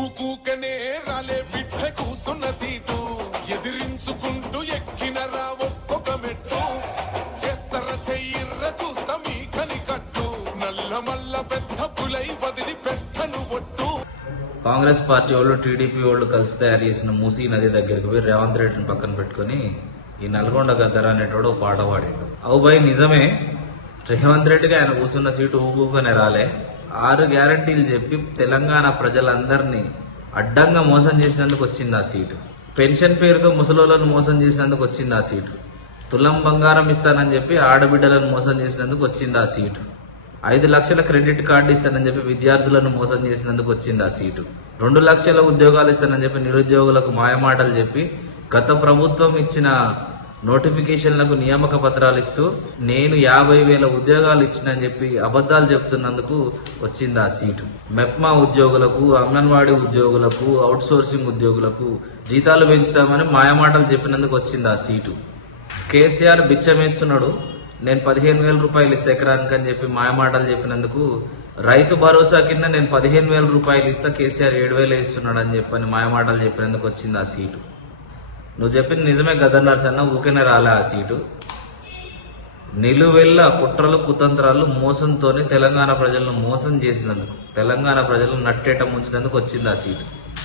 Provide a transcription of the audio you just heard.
ఊకూకనే రాలే బిడ్డ కూసున్న సీటు. ఎదిరించుకుంటూ ఎక్కినరా ఒక్కొక్క మెట్టు. చేస్తర చెయ్యిర్ర చూస్తా మీ కనికట్టు. నల్ల మల్ల పెద్ద పులై వదిలి పెట్టను ఒట్టు. కాంగ్రెస్ పార్టీ వాళ్ళు టీడీపీ వాళ్ళు కలిసి తయారు చేసిన మూసీ నది దగ్గరికి పోయి రేవంత్ రెడ్డిని పక్కన పెట్టుకొని ఈ నల్గొండ గద్దర అనేటోడు పాట పాడాడు. అవు భయ్ నిజమే. రేవంత్ రెడ్డికి ఆయన కూర్చున్న సీటు ఊపుకొనే రాలే. ఆరు గ్యారంటీలు చెప్పి తెలంగాణ ప్రజలందరినీ అడ్డంగా మోసం చేసినందుకు వచ్చింది ఆ సీటు. పెన్షన్ పేరుతో ముసలోళ్ళను మోసం చేసినందుకు వచ్చింది ఆ సీటు. తులం బంగారం ఇస్తానని చెప్పి ఆడబిడ్డలను మోసం చేసినందుకు వచ్చింది ఆ సీటు. ఐదు లక్షల క్రెడిట్ కార్డు ఇస్తానని చెప్పి విద్యార్థులను మోసం చేసినందుకు వచ్చింది ఆ సీటు. రెండు లక్షల ఉద్యోగాలు ఇస్తానని చెప్పి నిరుద్యోగులకు మాయమాటలు చెప్పి గత ప్రభుత్వం ఇచ్చిన నోటిఫికేషన్లకు నియామక పత్రాలు ఇస్తూ నేను యాభై వేల ఉద్యోగాలు ఇచ్చినని చెప్పి అబద్ధాలు చెప్తున్నందుకు వచ్చింది ఆ సీటు. మెప్మా ఉద్యోగులకు అంగన్వాడీ ఉద్యోగులకు అవుట్ సోర్సింగ్ ఉద్యోగులకు జీతాలు పెంచుతామని మాయమాటలు చెప్పినందుకు వచ్చింది ఆ సీటు. కేసీఆర్ బిచ్చమేస్తున్నాడు నేను పదిహేను వేల రూపాయలు ఇస్తా ఎకరానికి అని చెప్పి మాయమాటలు చెప్పినందుకు రైతు భరోసా కింద నేను పదిహేను వేల రూపాయలు ఇస్తా కేసీఆర్ ఏడు వేలు ఇస్తున్నాడు అని చెప్పని మాయమాటలు చెప్పినందుకు వచ్చింది ఆ సీటు. నువ్వు చెప్పింది నిజమే గదర్ అన్న ఊకేనే రాలే ఆ సీటు. నిలువెల్ల కుట్రలు కుతంత్రాలు మోసంతోనే తెలంగాణ ప్రజలను మోసం చేసినందుకు తెలంగాణ ప్రజలను నట్టేట ముంచినందుకు వచ్చింది ఆ సీటు.